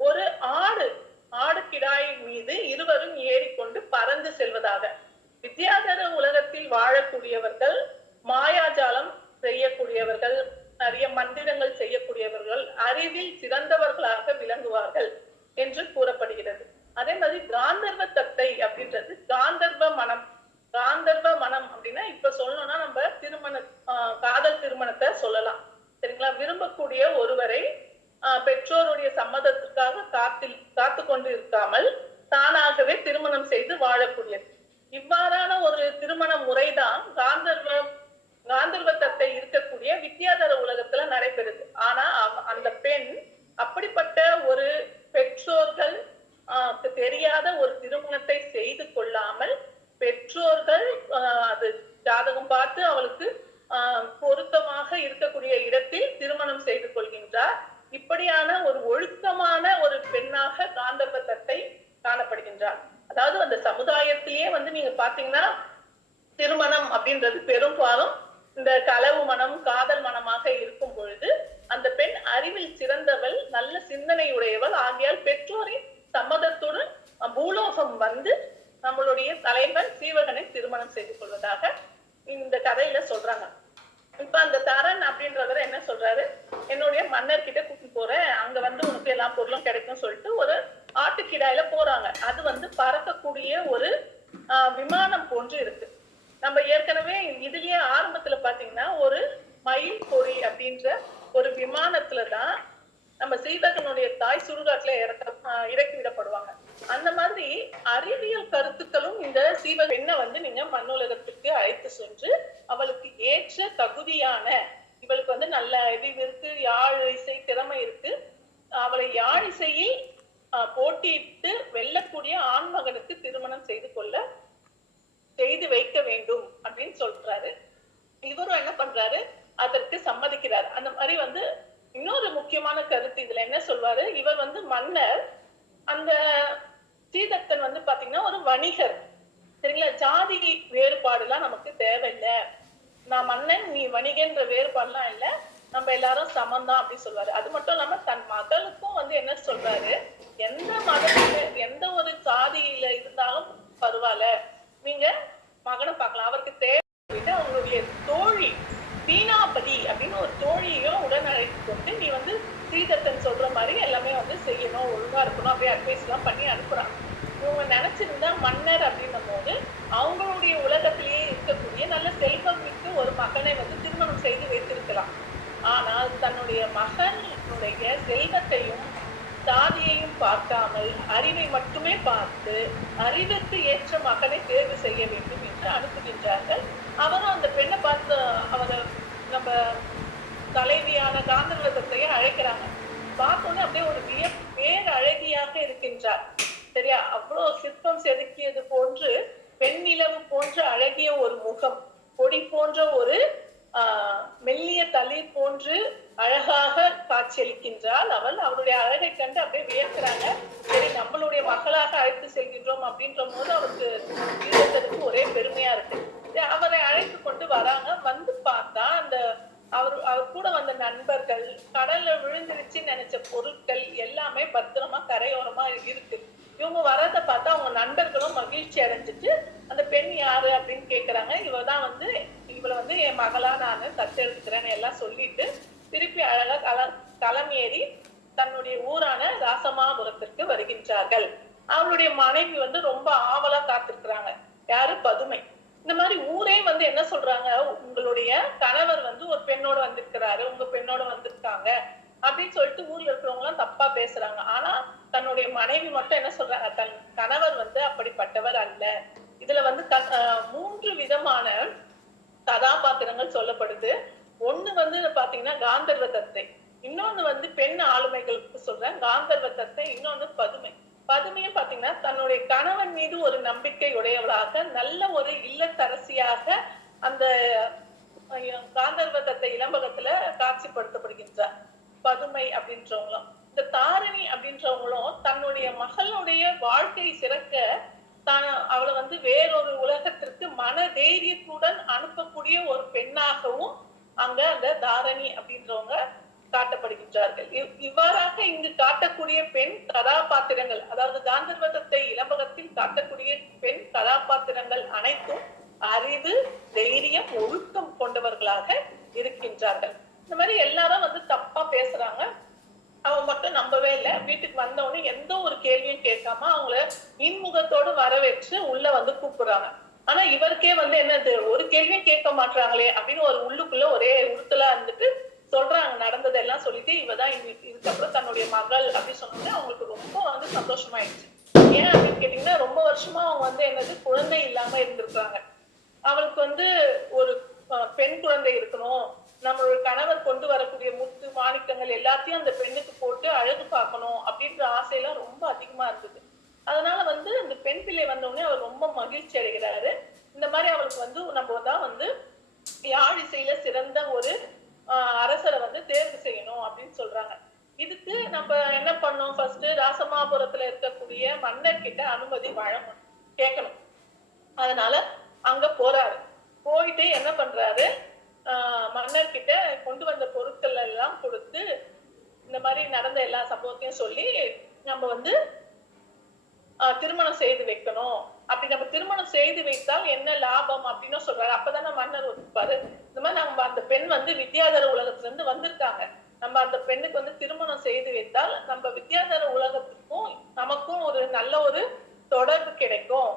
ஒரு ஆடு கிடாய் மீது இருவரும் ஏறிக்கொண்டு பறந்து செல்வதாக. வித்யாதர உலகத்தில் வாழக்கூடியவர்கள், மாயாஜாலம் செய்யக்கூடியவர்கள், நிறைய மந்திரங்கள் செய்யக்கூடியவர்கள், அறிவில் சிறந்தவர்களாக விளங்குவார்கள் என்று கூறப்படுகிறது. அதே மாதிரி காந்தர்வ தத்தை அப்படின்றது காந்தர்வ மனம். காந்தர்வ மனம் அப்படின்னா இப்ப சொல்லணும்னா நம்ம காதல் திருமணத்தை சொல்லலாம். சரிங்களா? விரும்பக்கூடிய ஒருவரை பெற்றோருடைய சம்மதத்திற்காக காத்து கொண்டு இருக்காமல் தானாகவே திருமணம் செய்து வாழக்கூடியது. இவ்வாறான ஒரு திருமண முறைதான் காந்தர்வ தத்தை இருக்கக்கூடிய வித்யாதர உலகத்துல நடைபெறுது. ஆனா அந்த பெண் அப்படிப்பட்ட ஒரு பெற்றோர்கள் தெரியாத ஒரு திருமணத்தை செய்து கொள்ளாமல், பெற்றோர்கள் அது ஜாதகம் பார்த்து அவளுக்கு பொருத்தமாக இருக்கக்கூடிய இடத்தில் திருமணம் செய்து கொள்கின்றார். இப்படியான ஒரு ஒழுக்கமான ஒரு பெண்ணாக காந்தர்வ தத்தை காணப்படுகின்றார். அதாவது அந்த சமுதாயத்திலேயே வந்து நீங்க பாத்தீங்கன்னா திருமணம் அப்படின்றது பெரும்பாலும் இந்த களவு மனம், காதல் மனமாக இருக்கும் பொழுது அந்த பெண் அறிவில் சிறந்தவள், நல்ல சிந்தனை உடையவள் ஆகியால் பெற்றோரின் சம்மதத்துடன் பூலோகம் வந்து நம்மளுடைய தலைவன் சீவகனை திருமணம் செய்து கொள்வதாக இந்த கதையில சொல்றாங்க. இப்ப அந்த தரன் அப்படின்றவர் என்ன சொல்றாரு, என்னுடைய மன்னர் கிட்ட கூட்டிட்டு போறேன், அங்க வந்து உனக்கு எல்லா பொருளும் கிடைக்கும் சொல்லிட்டு ஒரு ஆட்டுக்கிடாயில போறாங்க. அது வந்து பறக்கக்கூடிய ஒரு விமானம் போன்று இருக்கு. நம்ம ஏற்கனவே இதுலயே ஆரம்பத்துல பாத்தீங்கன்னா ஒரு மயில் பொறி அப்படின்ற ஒரு விமானத்துலதான் நம்ம சீவகனுடைய தாய் சுடுகாட்டுல இறக்கி விடப்படுவாங்க. அந்த மாதிரி அறிவியல் கருத்துக்களும் இந்த சீவக பெண்ணை வந்து நீங்க மண்ணுலகத்துக்கு அழைத்து சென்று அவளுக்கு ஏற்ற தகுதியான, இவளுக்கு வந்து நல்ல அறிவு இருக்கு, யாழ் இசை திறமை இருக்கு, அவளை யாழ் இசையில் போட்டியிட்டு வெல்லக்கூடிய ஆண்மகனுக்கு திருமணம் செய்து வைக்க வேண்டும் அப்படின்னு சொல்றாரு. இவரும் என்ன பண்றாரு, அதற்கு சம்மதிக்கிறார். அந்த மாதிரி வந்து இன்னொரு முக்கியமான கருத்து இதுல என்ன சொல்வாரு, இவர் வந்து மன்னர், அந்த சீதத்தன் வந்து பாத்தீங்கன்னா ஒரு வணிகர். சரிங்களா? ஜாதி வேறுபாடு எல்லாம் நமக்கு தேவையில்லை, நான் மன்னன் நீ வணிகன்ற வேறுபாடுலாம் இல்லை, நம்ம எல்லாரும் சமந்தான் அப்படின்னு சொல்வாரு. அது மட்டும் இல்லாம தன் மகளுக்கும் வந்து என்ன சொல்றாரு, எந்த மதத்துல எந்த ஒரு சாதியில இருந்தாலும் பரவாயில்ல, நீங்க மகனை பார்க்கலாம், அவருக்கு தேவை. அவங்களுடைய தோழி தீனாபதி அப்படின்னு ஒரு தோழியும் உடன் அழைத்து கொண்டு நீ வந்து சீதத்தன் சொல்ற மாதிரி எல்லாமே வந்து செய்யணும், ஒழுங்கா இருக்கணும், அப்படியே அட்வைஸ் எல்லாம் பண்ணி அனுப்புறாங்க. இவங்க நினைச்சிருந்தா மன்னர் அப்படின்னும் போது அவங்களுடைய உலகத்திலேயே இருக்கக்கூடிய நல்ல செல்வம் மிக்க ஒரு மகனை வந்து திருமணம் செய்து வைத்திருக்கலாம். ஆனால் தன்னுடைய மகனுடைய செல்வத்தையும் சாதியையும் பார்க்காமல் அறிவை மட்டுமே பார்த்து அறிவுக்கு ஏற்ற மகனை தேர்வு செய்ய வேண்டும் என்று அனுப்புகின்றார்கள். அவரும் அந்த பெண்ணை பார்த்து அவரை நம்ம தலைவியான காந்தர்வத்தையே அழைக்கிறாங்க. பார்த்தோன்னே அப்படியே ஒரு பேரழகியாக இருக்கின்றார். சரியா? அவ்வளவு சிற்பம் செதுக்கியது போன்று பெண்ணிலவு போன்ற அழகிய ஒரு முகம், கொடி போன்ற ஒரு மெல்லிய தளிர் போன்று அழகாக காட்சியளிக்கின்றாள் அவள். அவருடைய அழகை கண்டு அப்படியே வியக்கிறாங்க. சரி, நம்மளுடைய மகளாக அழைத்து செல்கின்றோம் அப்படின்ற போது அவருக்கு ஒரே பெருமையா இருக்கு. அவரை அழைத்து கொண்டு வராங்க. வந்து பார்த்தா அந்த அவர் கூட வந்த நண்பர்கள், கடல்ல விழுந்துருச்சுன்னு நினைச்ச பொருட்கள் எல்லாமே பத்திரமா கரையோரமா இருக்கு. இவங்க வரதை பார்த்தா அவங்க நண்பர்களும் மகிழ்ச்சி அடைஞ்சிட்டு அந்த பெண் யாரு அப்படின்னு கேக்குறாங்க. இவதான் வந்து இவளை வந்து என் மகளா நான் தத்தெடுத்துக்கிறேன்னு எல்லாம் சொல்லிட்டு திருப்பி அழகா களம் ஏறி தன்னுடைய ஊரான ராசமாபுரத்திற்கு வருகின்றார்கள். அவளுடைய மனைவி வந்து ரொம்ப ஆவலா காத்திருக்கிறாங்க. யாரு? பதுமை. இந்த மாதிரி ஊரே வந்து என்ன சொல்றாங்க, உங்களுடைய கணவர் வந்து ஒரு பெண்ணோட வந்திருக்கிறாரு, உங்க பெண்ணோட வந்திருக்காங்க அப்படின்னு சொல்லிட்டு ஊர்ல இருக்கிறவங்க எல்லாம் தப்பா பேசுறாங்க. ஆனா தன்னுடைய மனைவி மட்டும் என்ன சொல்றாங்க, தன் கணவர் வந்து அப்படிப்பட்டவர் அல்ல. இதுல வந்து 3 விதமான கதாபாத்திரங்கள் சொல்லப்படுது. ஒண்ணு வந்து பாத்தீங்கன்னா காந்தர்வ தத்தை, இன்னொன்னு வந்து பெண் ஆளுமைகளுக்கு சொல்றேன் காந்தர்வ தத்தை, இன்னொன்னு பதுமை. பதுமையும் பாத்தீங்கன்னா தன்னுடைய கணவன் மீது ஒரு நம்பிக்கை உடையவளாக, நல்ல ஒரு இல்லத்தரசியாக அந்த காந்தர்வ தத்தை இளம்பகத்துல காட்சிப்படுத்தப்படுகின்றார் பதுமை அப்படின்றவங்களும். இந்த தாரிணி அப்படின்றவங்களும் தன்னுடைய மகளுடைய வாழ்க்கை சிறக்க அவளை வந்து வேறொரு உலகத்திற்கு மன தைரியத்துடன் அனுப்பக்கூடிய ஒரு பெண்ணாகவும் அங்க அந்த தாரணி அப்படின்றவங்க காட்டப்படுகின்றார்கள். இவ்வாறாக இங்கு காட்டக்கூடிய பெண் கதாபாத்திரங்கள், அதாவது காந்தர்வ தத்தை இளம்பகத்தில் காட்டக்கூடிய பெண் கதாபாத்திரங்கள் அனைத்தும் அறிவு, தைரியம், ஒழுக்கம் கொண்டவர்களாக இருக்கின்றார்கள். இந்த மாதிரி எல்லாரும் வந்து தப்பா பேசுறாங்க. அவன் மட்டும் நம்பவே இல்லை. வீட்டுக்கு வந்தவொடனே எந்த ஒரு கேள்வியும் கேட்காம அவங்கள இன்முகத்தோடு வரவேற்று உள்ள வந்து கூப்பிடுறாங்க. ஆனா இவருக்கே வந்து என்னது, ஒரு கேள்வியும் கேட்க மாட்டாங்களே அப்படின்னு ஒரு உள்ளுக்குள்ள ஒரே உறுத்தலா இருந்துட்டு சொல்றாங்க. நடந்ததெல்லாம் சொல்லிட்டு இவதான் இதுக்கப்புறம் தன்னுடைய மகள் அப்படின்னு சொன்னோடனே அவங்களுக்கு ரொம்ப வந்து சந்தோஷமாயிடுச்சு. ஏன் அப்படின்னு கேட்டீங்கன்னா, ரொம்ப வருஷமா அவங்க வந்து என்னது குழந்தை இல்லாம இருந்திருக்காங்க. அவளுக்கு வந்து ஒரு பெண் குழந்தை இருக்கணும், நம்மளோட கணவர் கொண்டு வரக்கூடிய முத்து மாணிக்கங்கள் எல்லாத்தையும் அந்த பெண்ணுக்கு போட்டு அழகு பார்க்கணும் அப்படின்ற ஆசையெல்லாம் ரொம்ப அதிகமா இருந்தது. அதனால வந்து அந்த பெண் பிள்ளை வந்தோடனே அவர் ரொம்ப மகிழ்ச்சி அடைகிறாரு. இந்த மாதிரி அவளுக்கு வந்து நம்ம தான் வந்து யாழிசையில சிறந்த ஒரு அரசரை வந்து தேர்வு செய்யணும் அப்படின்னு சொல்றாங்க. இதுக்கு நம்ம என்ன பண்ணோம், ஃபர்ஸ்ட் ராசமாபுரத்துல இருக்கக்கூடிய மன்னர் கிட்ட அனுமதி வழங்கணும், கேட்கணும். அதனால அங்க போறாரு. போயிட்டு என்ன பண்றாரு, மன்னர் கிட்ட கொண்டு வந்த பொருட்கள் எல்லாம் கொடுத்து இந்த மாதிரி நடந்த எல்லா சம்பவத்தையும் சொல்லி நம்ம வந்து திருமணம் செய்து வைக்கணும். அப்படி நம்ம திருமணம் செய்து வைத்தால் என்ன லாபம் அப்படின்னு சொல்றாரு. அப்பதானே மன்னர் ஒத்துப்பாரு. இந்த மாதிரி நம்ம அந்த பெண் வந்து வித்யாதர உலகத்துல இருந்து வந்திருக்காங்க, நம்ம அந்த பெண்ணுக்கு வந்து திருமணம் செய்து வைத்தால் நம்ம வித்யாதர உலகத்துக்கும் நமக்கும் ஒரு நல்ல ஒரு தொடர்பு கிடைக்கும்,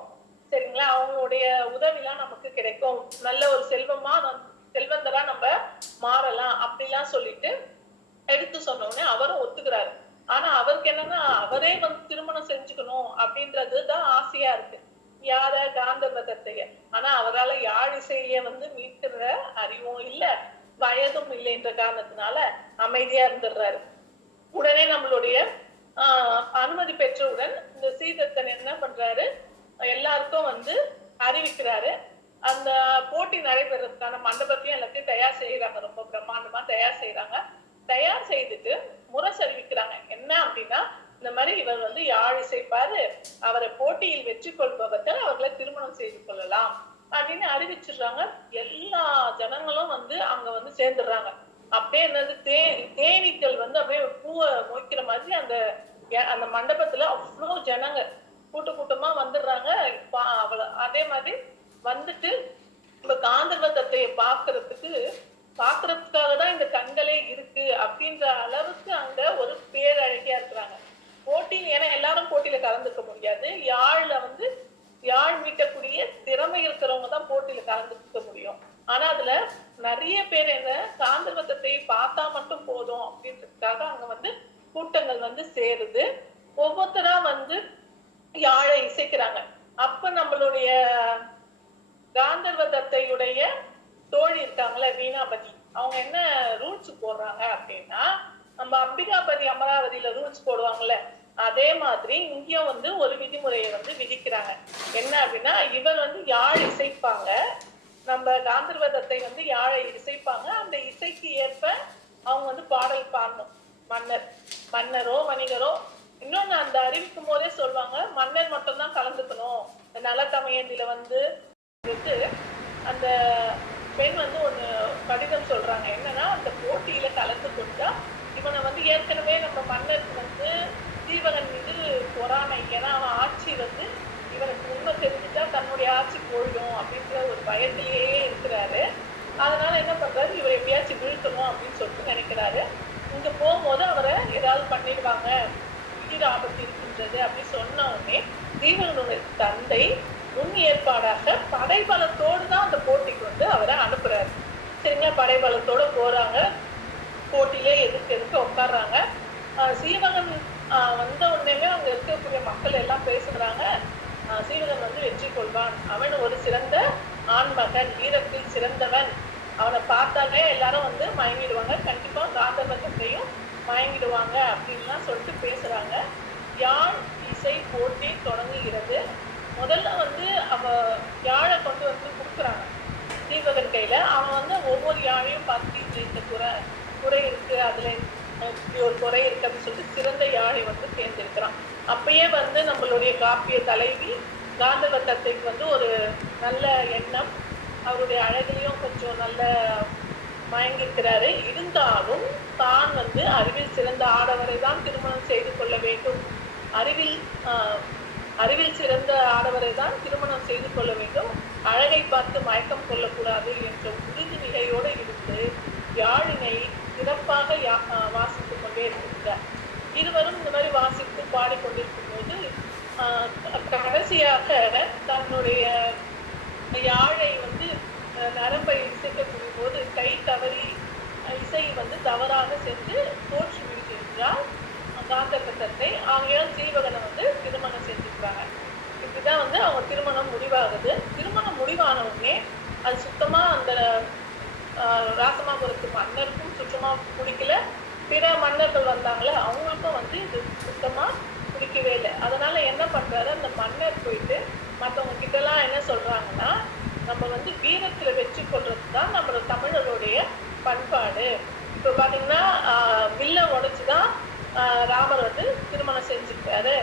சரிங்களா? அவங்களுடைய உதவிலாம் நமக்கு கிடைக்கும், நல்ல ஒரு செல்வந்தரா நம்ம மாறலாம் அப்படிலாம் சொல்லிட்டு எடுத்து சொன்னோடனே அவரும் ஒத்துக்கிறாரு. ஆனா அவருக்கு என்னன்னா, அவரே வந்து திருமணம் செஞ்சுக்கணும் அப்படின்றதுதான் ஆசையா இருக்கு. யார? காந்தர்வ தத்தைய. ஆனா அவரால் யாழிசைய வந்து மீட்கிற அறிவும் இல்ல, வயதும் இல்லைன்ற காரணத்தினால அமைதியா இருந்துடுறாரு. உடனே நம்மளுடைய அனுமதி பெற்றவுடன் இந்த சீதத்தன் என்ன பண்றாரு, எல்லாருக்கும் வந்து அறிவிக்கிறாரு. அந்த போட்டி நடைபெறதுக்கான மண்டபத்தையும் எல்லாத்தையும் தயார் செய்யறாங்க, ரொம்ப பிரம்மாண்டமா தயார் செய்யறாங்க. தயார் செய்துட்டு முரசறிவிக்கிறாங்க. என்ன அப்படின்னா, இந்த மாதிரி இவர் வந்து யாழ் இசைப்பாரு, அவரை போட்டியில் வெற்றி கொள்பவர்கள் அவர்களை திருமணம் செய்து கொள்ளலாம் அப்படின்னு அறிவிச்சிடுறாங்க. எல்லா ஜனங்களும் வந்து அங்க வந்து சேர்ந்துடுறாங்க. அப்படியே என்னது தேனீக்கள் வந்து அப்படியே பூவை மொய்க்கிற மாதிரி அந்த மண்டபத்துல அவ்வளோ ஜனங்க கூட்டமா வந்துடுறாங்க. அதே மாதிரி வந்துட்டு இப்ப காந்தர்வ தத்தையை பாக்குறதுக்காக தான் இந்த கண்களே இருக்கு அப்படின்ற அளவுக்கு அங்க ஒரு பேரழகியா இருக்கிறாங்க. போட்டியில், ஏன்னா எல்லாரும் போட்டியில கலந்துக்க முடியாது. யாழ் மீட்டக்கூடிய திறமை இருக்கிறவங்க தான் போட்டியில கலந்துக்க முடியும். ஆனா அதுல நிறைய பேர் என்ன, காந்தர்வ தத்தையை பார்த்தா மட்டும் போதும் அப்படின்றதுக்காக அங்க வந்து கூட்டங்கள் வந்து சேருது. ஒவ்வொருத்தரா வந்து யாழை இசைக்கிறாங்க. அப்ப நம்மளுடைய காந்தர்வ தத்தையுடைய தோழி இருக்காங்களே வீணாபதி, அவங்க என்ன ரூல்ஸ் போடுறாங்க அப்படின்னா, நம்ம அம்பிகாபதி அமராவதியில ரூல்ஸ் போடுவாங்கல்ல, அதே மாதிரி இங்கேயும் வந்து ஒரு விதிமுறையை வந்து விதிக்கிறாங்க. என்ன அப்படின்னா, இவர் வந்து யாழ் இசைப்பாங்க, நம்ம காந்தர்வ தத்தை வந்து யாழை இசைப்பாங்க. அந்த இசைக்கு ஏற்ப அவங்க வந்து பாடல் பாடணும். மன்னரோ வணிகரோ, இன்னொன்னு அந்த அறிவிக்கும் போதே சொல்லுவாங்க, மன்னர் மட்டும்தான் கலந்துக்கணும். நலத்தமையந்தில வந்து அந்த பெண் வந்து ஒண்ணு கடிதம் சொல்றாங்க. என்னன்னா, அந்த போட்டியில கலந்து கொண்டா இவனை வந்து ஏற்கனவே நம்ம மன்னருக்கு வந்து தீவகன் மீது பொறாமை, ஏன்னா அவன் ஆட்சி வந்து இவனுக்கு உண்மை தெரிஞ்சுட்டா தன்னுடைய ஆட்சி போயிடும் அப்படின்ற ஒரு பயத்திலேயே இருக்கிறாரு. அதனால என்ன பண்றாரு, இவர் எப்படியாச்சும் வீழ்த்தணும் அப்படின்னு சொல்லிட்டு நினைக்கிறாரு. இங்க போகும்போது அவரை ஏதாவது பண்ணிடுவாங்க, உயிர் ஆபத்து இருக்கு நடக்கின்றது அப்படி சொன்ன உடனே சீவகனுடைய தந்தை முன் ஏற்பாடாக படைபலத்தோடு தான் அந்த போட்டிக்கு வந்து அவரை அனுப்புறாரு. சரிங்க, படைபலத்தோட போறாங்க, போட்டியிலே எதிர்க்க உட்கார்றாங்க. சீவகன் வந்த உடனே அங்க இருக்கக்கூடிய மக்கள் எல்லாம் பேசுறாங்க, சீவகன் வந்து வெற்றி கொள்வான், அவன் ஒரு சிறந்த ஆண்மகன், வீரத்தில் சிறந்தவன், அவனை பார்த்தாலே எல்லாரும் வந்து மயங்கிடுவாங்க, கண்டிப்பா காந்தர்வத்தையும் மயங்கிடுவாங்க அப்படின்லாம் சொல்லிட்டு பேசுறாங்க. யாழ் இசை போட்டி தொடங்குகிறது. முதல்ல வந்து அவ யாழை கொண்டு வந்து கொடுக்குறாங்க சீவகன் கையில. அவன் வந்து ஒவ்வொரு யாழையும் பார்த்து இந்த குறை இருக்கு, அதுல இப்படி ஒரு குறை இருக்கு அப்படின்னு சொல்லிட்டு சிறந்த யாழை வந்து தேர்ந்தெடுக்கிறான். அப்பயே வந்து நம்மளுடைய காப்பிய தலைவி காந்தர்வத்தைக்கு வந்து ஒரு நல்ல எண்ணம், அவருடைய அழகிலையும் கொஞ்சம் நல்ல மயங்கிருக்கிறாரு. இருந்தாலும் தான் வந்து அறிவில் சிறந்த ஆடவரை தான் திருமணம் செய்து கொள்ள வேண்டும், அறிவில் சிறந்த ஆடவரை தான் திருமணம் செய்து கொள்ள வேண்டும், அழகை பார்த்து மயக்கம் கொள்ளக்கூடாது என்ற உறுதி நிலையோடு இருந்து யாழினை சிறப்பாக வாசித்துக் கொண்டே இருக்கிறார். இருவரும் இந்த மாதிரி வாசித்து பாடிக்கொண்டிருக்கும் போது கடைசியாக தன்னுடைய யாழை வந்து நரம்பை இசைக்கக்கூடிய போது கை தவறி இசை வந்து தவறாக சென்று தோற்று விடுகின்றார் காந்தர்வத்தை. ஆகையால் சீவகனை வந்து திருமணம் செஞ்சுக்கிறாங்க. இப்படிதான் வந்து அவங்க திருமணம் முடிவாகுது. திருமணம் முடிவான உடனே அது சுத்தமா அந்த ராசமாபுரத்து மன்னருக்கும் சுத்தமா பிடிக்கல, பிற மன்னர்கள் வந்தாங்களே அவங்களுக்கும் வந்து இது சுத்தமா பிடிக்கவே இல்லை. அதனால என்ன பண்றாரு, அந்த மன்னர் போயிட்டு மற்றவங்க கிட்ட எல்லாம் என்ன சொல்றாங்கன்னா, நம்ம வந்து வீரத்துல வெற்றி கொள்றது தான் நம்மளோட தமிழர்களுடைய பண்பாடு. இப்போ பாத்தீங்கன்னா வில்ல உடைச்சுதான் ராமர் வந்து திருமணம் செஞ்சுக்கிட்டாரு,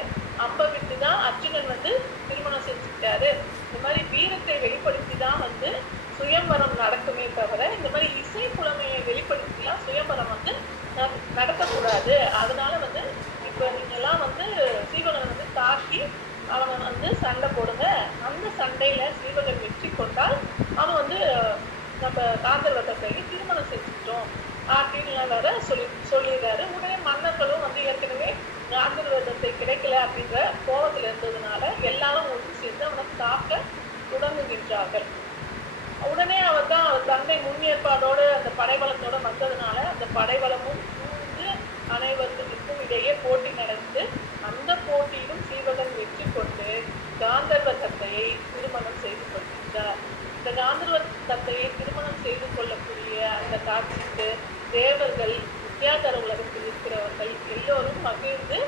அம்பை விட்டு தான் அர்ஜுனன் வந்து திருமணம் செஞ்சுக்கிட்டாரு. இந்த மாதிரி வீரத்தை வெளிப்படுத்தி தான் வந்து சுயம்பரம் நடக்குமே தவிர இந்த மாதிரி இசை புலமையை வெளிப்படுத்திலாம் சுயம்பரம் வந்து நடக்கக்கூடாது. அதனால வந்து இப்போ நீங்கெல்லாம் வந்து சீவகனை வந்து தாக்கி அவனை வந்து சண்டை போடுங்க, அந்த சண்டையில சீவகன் வெற்றி கொண்டால் அவன் வந்து நம்ம காந்தர்வத்தை திருமணம் செஞ்சுட்டோம் அப்படின்லாம் வேற சொல்லிடுறாரு. உடனே மன்னர்களும் வந்து ஏற்கனவே காந்தர்வத்தை கிடைக்கல அப்படின்ற கோபத்துல இருந்ததுனால எல்லாரும் ஒன்று சேர்ந்து அவனை தாக்க தொடங்குகின்றார்கள். உடனே அவர் தான் அவர் தந்தை முன்னேற்பாடோடு அந்த படைபலத்தோட வந்ததுனால அந்த படைபலமும் சூழ்ந்து அனைவருக்கும் இடையே போட்டி நடந்து அந்த போட்டியிலும் சீவகன் வெற்றி கொண்டு காந்தர்வ தத்தையை திருமணம் செய்து கொள்கின்றார். இந்த காந்தர்வ தத்தையை திருமணம் செய்து கொள்ளக்கூடிய அந்த காட்சிக்கு தேவர்கள், வித்யாதர உலகத்தில் இருக்கிறவர்கள் எல்லோரும் மகிழ்ந்து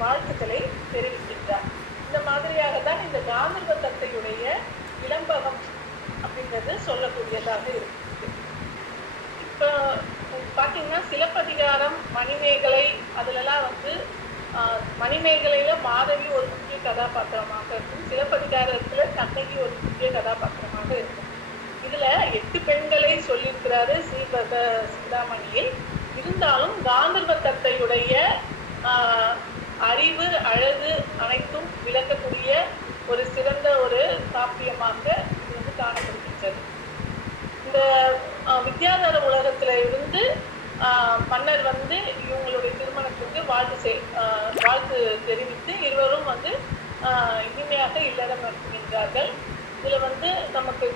வாழ்த்துக்களை தெரிவிக்கின்றார். இந்த மாதிரியாக தான் இந்த காந்தர்வ தத்தையுடைய இளம்பகம் அப்படின்றது சொல்லக்கூடியதாக இருக்கு. இப்போ பார்த்தீங்கன்னா சிலப்பதிகாரம், மணிமேகலை, அதுலலாம் வந்து மணிமேகலையில மாதவி ஒரு முக்கிய கதாபாத்திரமாக இருக்கும், சிலப்பதிகாரத்துல கண்ணகி ஒரு முக்கிய கதாபாத்திரமாக இருக்கும். இதுல 8 பெண்களை சொல்லியிருக்கிறாரு சீவக சிந்தாமணியில். இருந்தாலும் காந்தர்வ தத்தையுடைய அறிவு, அழகு அனைத்தும் விளக்கக்கூடிய ஒரு சிறந்த ஒரு காப்பியமாக இது வந்து காணப்படுகின்றது. இந்த வித்யாதர உலகத்துல இருந்து மன்னர் வந்து இவங்களுடைய திருமணத்துக்கு வாழ்த்து தெரிவித்து இருவரும் வந்து இனிமையாக இல்லறம் நடத்துகின்றார்கள். இதுல வந்து நமக்கு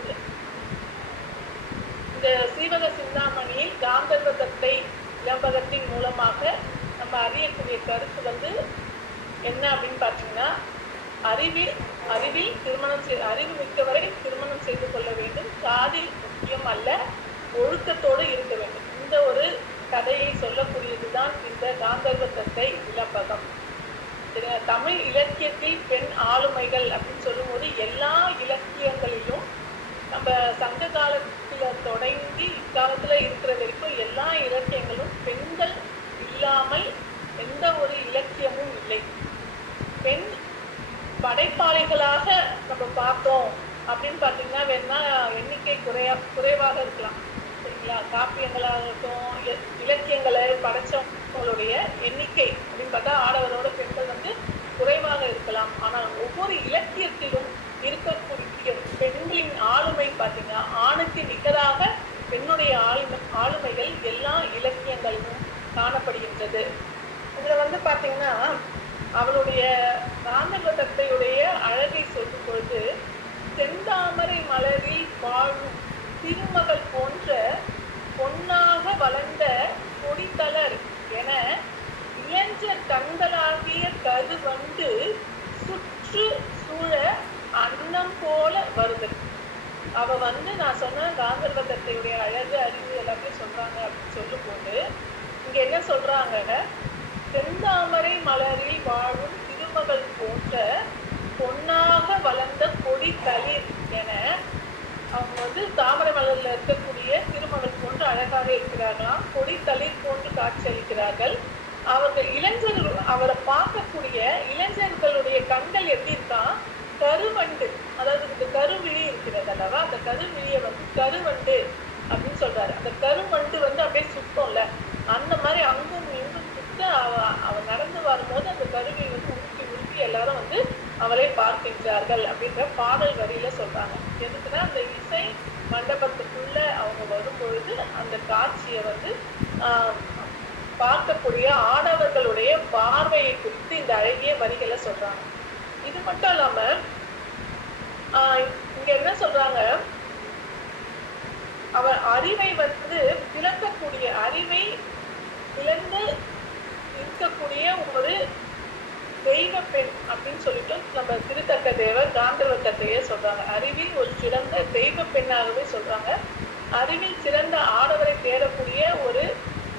இந்த சீவக சிந்தாமணியில் காந்தர்வ தத்தை இளம்பகத்தின் மூலமாக நம்ம அறியக்கூடிய கருத்து வந்து என்ன அப்படின்னு பார்த்தீங்கன்னா, அறிவில் அறிவு மிக்கவரை திருமணம் செய்து கொள்ள வேண்டும், சாதி முக்கியம் அல்ல, ஒழுக்கத்தோடு இருக்க வேண்டும். இந்த ஒரு கதையை சொல்லக்கூடியதுதான் இந்த காந்தர்வ தத்தை இளம்பகம். தமிழ் இலக்கியத்தில் பெண் ஆளுமைகள் அப்படின்னு சொல்லும்போது எல்லா இலக்கியங்களிலும் நம்ம சங்க காலத்துல தொடங்கி இக்காலத்துல இருக்கிற வரைக்கும் எல்லா இலக்கியங்களும் பெண்கள் இல்லாமல் எந்த ஒரு இலக்கியமும் இல்லை. பெண் படைப்பாளிகளாக நம்ம பார்த்தோம் அப்படின்னு பார்த்தீங்கன்னா வேணா எண்ணிக்கை குறைவாக இருக்கலாம், சரிங்களா? காப்பியங்களாகட்டும், இலக்கியங்களை படைச்சவங்களுடைய எண்ணிக்கை அப்படின்னு பார்த்தா ஆடவரோட பெண்கள் வந்து குறைவாக இருக்கலாம். ஆனால் ஒவ்வொரு இலக்கியத்திலும் இருக்கக்கூடிய பெண்களின் ஆளுமை பார்த்தீங்கன்னா ஆணுக்கு நிகராக பெண்ணுடைய ஆளுமைகள் எல்லா இலக்கியங்களிலும் காணப்படுகின்றது. இதுல வந்து பார்த்தீங்கன்னா அவளுடைய காந்தர்வ தத்தையுடைய அழகை சொல்லும் பொழுது, செந்தாமரை மலரில் வாழும் திருமகள் போன்ற பொன்னாக வளர்ந்த கொடித்தளர் என இயன்ற கண்களாகிய கருவண்டு சுற்று சூழ அன்னம் போல வருது. அவ வந்து நான் சொன்ன காந்தர்வ தத்தையுடைய அழகு அறிவு எல்லாத்தையும் சொல்றாங்க அப்படின்னு சொல்லும் போது இங்க என்ன சொல்றாங்க, செந்தாமரை மலரில் வாழும் திருமகள் போன்ற பொன்னாக வளர்ந்த கொடி தளிர் என அவங்க வந்து தாமரை மலர்ல இருக்கக்கூடிய திருமகள் போன்று அழகாக இருக்கிறார்களாம். கொடி தளிர் போன்று காட்சியளிக்கிறார்கள். அவர்கள் இளைஞர்கள் அவரை பார்க்கக்கூடிய இளைஞர்களுடைய கண்கள் எப்படி இருக்கா, கருவண்டு, அதாவது இந்த கருவிழி இருக்கிறது அல்லவா, அந்த கருவிழியை வந்து கருவண்டு அப்படின்னு சொல்றாரு. அந்த கருவண்டு வந்து அப்படியே சுத்தம்ல, அந்த மாதிரி அங்கும் இங்கும் சுத்த அவ நடந்து வரும்போது அந்த கருவியை வந்து உருப்பி உருப்பி எல்லாரும் வந்து அவளை பார்க்கின்றார்கள் அப்படின்ற பாடல் வரியில சொல்றாங்க. எதுக்குன்னா அந்த இசை மண்டபத்துக்குள்ள அவங்க வரும்பொழுது அந்த காட்சியை வந்து பார்க்கக்கூடிய ஆடவர்களுடைய பார்வையை குறித்து இந்த அழகிய வரிகளை சொல்றாங்க. இது மட்டும் இல்லாம இங்க என்ன சொல்றாங்க, அவர் அறிவை வந்து விளக்கக்கூடிய, அறிவை விளந்து இருக்கக்கூடிய ஒரு தெய்வ பெண் அப்படின்னு சொல்லிட்டு நம்ம திருத்தக்க தேவர் காந்தர்வ தத்தையே சொல்றாங்க. அறிவில் ஒரு சிறந்த தெய்வ பெண்ணாகவே சொல்றாங்க. அறிவில் சிறந்த ஆடவரை தேடக்கூடிய ஒரு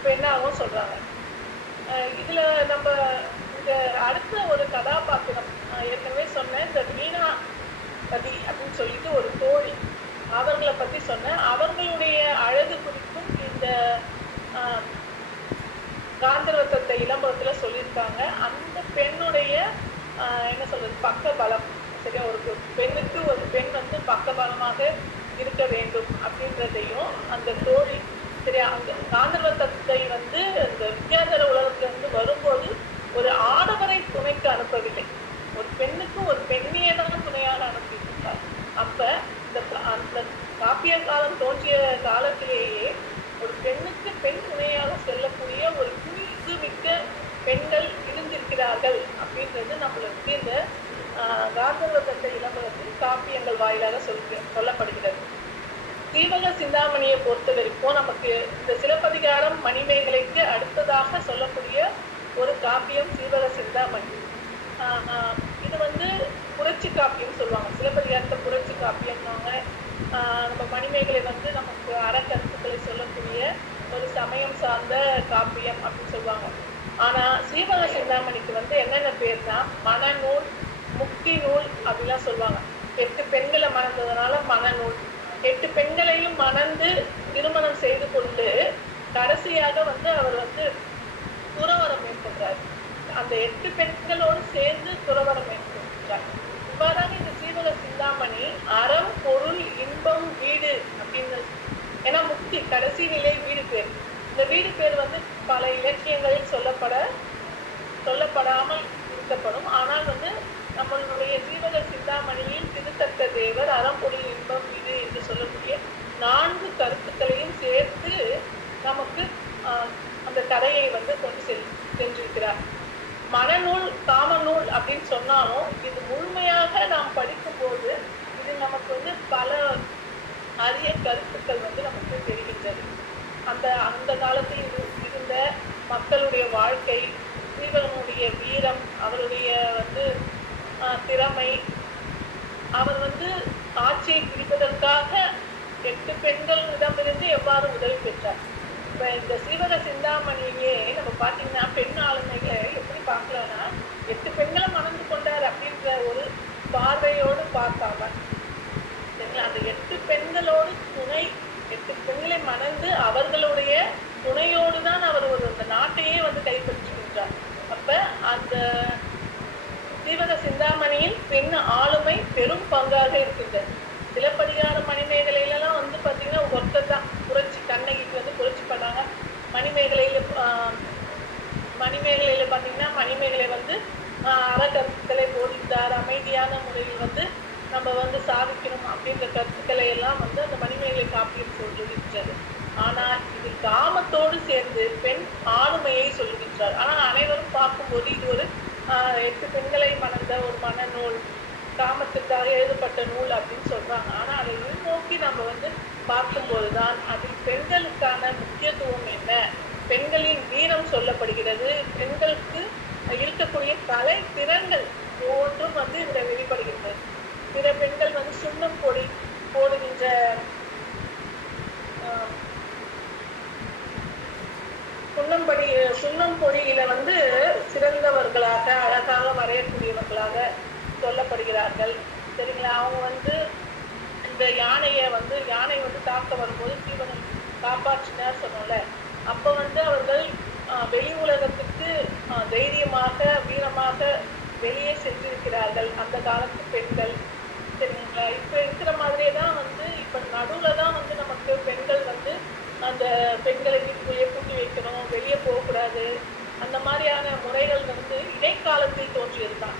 பெண்ணாகவும் சொல்றாங்க. இதுல நம்ம இந்த அடுத்த ஒரு கதாபாத்திரம் ஏற்கனவே சொன்ன இந்த மீனா பதி அப்படின்னு சொல்லிட்டு ஒரு தோழி, அவர்களை பத்தி சொன்னேன். அவர்களுடைய அழகு குறித்தும் இந்த காந்தர்வ தத்தை இளம்பரத்துல சொல்லியிருக்காங்க. அந்த பெண்ணுடைய என்ன சொல்றது, பக்க பலம், சரியா, ஒரு பெண்ணுக்கு ஒரு பெண் வந்து பக்க பலமாக இருக்க வேண்டும் அப்படின்றதையும் அந்த தோழி, சரியா, அந்த காந்தர்வ தத்தை வந்து இந்த வித்யாதர உலகத்துல இருந்து வரும்போது ஒரு ஆடவரை துணைக்கு அனுப்பவில்லை, ஒரு பெண்ணுக்கு ஒரு பெண்ணியே தான் துணையாக அனுப்பியிருந்தார். அப்ப அந்த காப்பிய காலம் தோன்றிய காலத்திலேயே ஒரு பெண்ணுக்கு பெண் துணையாக செல்லக்கூடிய ஒரு துணிவு மிக்க பெண்கள் இருந்திருக்கிறார்கள் அப்படின்றது நம்மளுக்கு இந்த காந்தர்வ தத்தை இளம்பரத்தில் காப்பியங்கள் வாயிலாக சொல்லப்படுகிறது. சீவக சிந்தாமணியை பொறுத்த வரைக்கும் நமக்கு இந்த சிலப்பதிகாரம் மணிமேகலைக்கு அடுத்ததாக சொல்லக்கூடிய ஒரு காப்பியம் சீவக சிந்தாமணி. இது வந்து புரட்சி காப்பியம் சொல்லுவாங்க. சிலப்பதிகாரத்தை புரட்சி காப்பியம்னாங்க. நம்ம மணிமேகலை வந்து நமக்கு அறக்கருத்துக்களை சொல்லக்கூடிய ஒரு சமயம் சார்ந்த காப்பியம் அப்படின்னு சொல்லுவாங்க. ஆனா சீவக சிந்தாமணிக்கு வந்து என்னென்ன பேர்னா மனநூல், முக்தி நூல் அப்படிலாம் சொல்லுவாங்க. 8 பெண்களை மணந்ததுனால மனநூல், 8 பெண்களையும் மணந்து திருமணம் செய்து கொண்டு கடைசியாக வந்து அவர் வந்து துறவரம் மேற்கொள்றார். அந்த 8 பெண்களோடு சேர்ந்து துறவரம் மேற்கொள்கிறார். இவ்வாறாக இந்த சீவக சிந்தாமணி அறம், பொருள், இன்பம், வீடு அப்படின்னு, ஏன்னா முக்தி கடைசி நிலை வீடு பேர். இந்த வீடு பேர் வந்து பல இலக்கியங்களில் சொல்லப்படாமல் இருக்கப்படும். ஆனால் வந்து நம்மளுடைய சீவக சிந்தாமணியில் திருத்தக்க தேவர் அறம், பொருள், இன்பம், வீடு என்று சொல்லக்கூடிய 4 கருத்துக்களையும் சேர்த்து நமக்கு அந்த கதையை வந்து கொண்டு சென்றிருக்கிறார். மனநூல், காமநூல் அப்படின்னு சொன்னாலும் இது முழுமையாக நாம் படிக்கும் போது இது நமக்கு வந்து பல அரிய கருத்துக்கள் வந்து நமக்கு தெரிகின்றது. அந்த காலத்தில் இருந்த மக்களுடைய வாழ்க்கை, சீவகனுடைய வீரம், அவருடைய வந்து திறமை, அவர் வந்து ஆட்சியை பிடிப்பதற்காக 8 பெண்களிடமிருந்து எவ்வாறு உதவி பெற்றார். இப்ப இந்த சீவக சிந்தாமணியே நம்ம பாத்தீங்கன்னா பெண் ஆளுமைகளை எப்படி பார்க்கலாம்னா 8 பெண்களை மணந்து கொண்டார் அப்படின்ற ஒரு பார்வையோடு பார்க்காம, சரிங்களா, அந்த 8 பெண்களோடு துணை, 8 பெண்களை மணந்து அவர்களுடைய துணையோடு தான் அவர் அந்த நாட்டையே வந்து கைப்பற்றுகின்றார். அப்ப அந்த சீவக சிந்தாமணியில் பெண் ஆளுமை பெரும் பங்காக இருக்கின்றது. சிலப்பதிகார மணிமேகலையிலாம் வந்து பாத்தீங்கன்னா ஒருத்தர் தான் புரட்சி, கண்ணகிக்கு வந்து புரட்சி பண்ணாங்க. மணிமேகலையில பாத்தீங்கன்னா மணிமேகலை வந்து அறக்கருத்துக்களை போதித்தார். அமைதியான முறையில் வந்து நம்ம வந்து சாதிக்கணும் அப்படின்ற கருத்துக்களை எல்லாம் வந்து அந்த மணிமேகலை காப்பியம் சொல்லுகின்றது. ஆனால் இது காமத்தோடு சேர்ந்து பெண் ஆளுமையை சொல்லுகின்றார். ஆனால் அனைவரும் பார்க்கும்போது இது ஒரு 8 பெண்களை மணந்த ஒரு மனநூல், காமத்திற்காக எழுதப்பட்ட நூல் அப்படின்னு சொல்றாங்க. ஆனா அதை உள்நோக்கி நம்ம வந்து பார்க்கும்போது தான் அதில் பெண்களுக்கான முக்கியத்துவம் என்ன, பெண்களின் வீரம் சொல்லப்படுகிறது, பெண்களுக்கு இருக்கக்கூடிய கலை திறன்கள் ஒவ்வொன்றும் வந்து இதுல வெளிப்படுகிறது. பிற பெண்கள் வந்து சுண்ணம் பொடி போடுகின்ற சுண்ணம் பொடியில வந்து சிறந்தவர்களாக, அழகாக வரையக்கூடியவர்களாக சொல்லப்படுகிறார்கள். சரிங்களா? அவங்க வந்து இந்த யானை வந்து தாக்க வரும்போது சீவனை காப்பாற்றினார் சொன்னோம்ல, அப்ப வந்து அவர்கள் வெளி உலகத்துக்கு தைரியமாக வீரமாக வெளியே சென்றிருக்கிறார்கள் அந்த காலத்து பெண்கள். சரிங்களா? இப்ப இருக்கிற மாதிரியே தான் வந்து இப்ப நடுவுல தான் வந்து நமக்கு பெண்கள் வந்து அந்த பெண்களை வீட்டுக்குள்ளேயே பூட்டி வைக்கணும், வெளியே போகக்கூடாது, அந்த மாதிரியான முறைகள் வந்து இடைக்காலத்தில் தோன்றியதுதான்.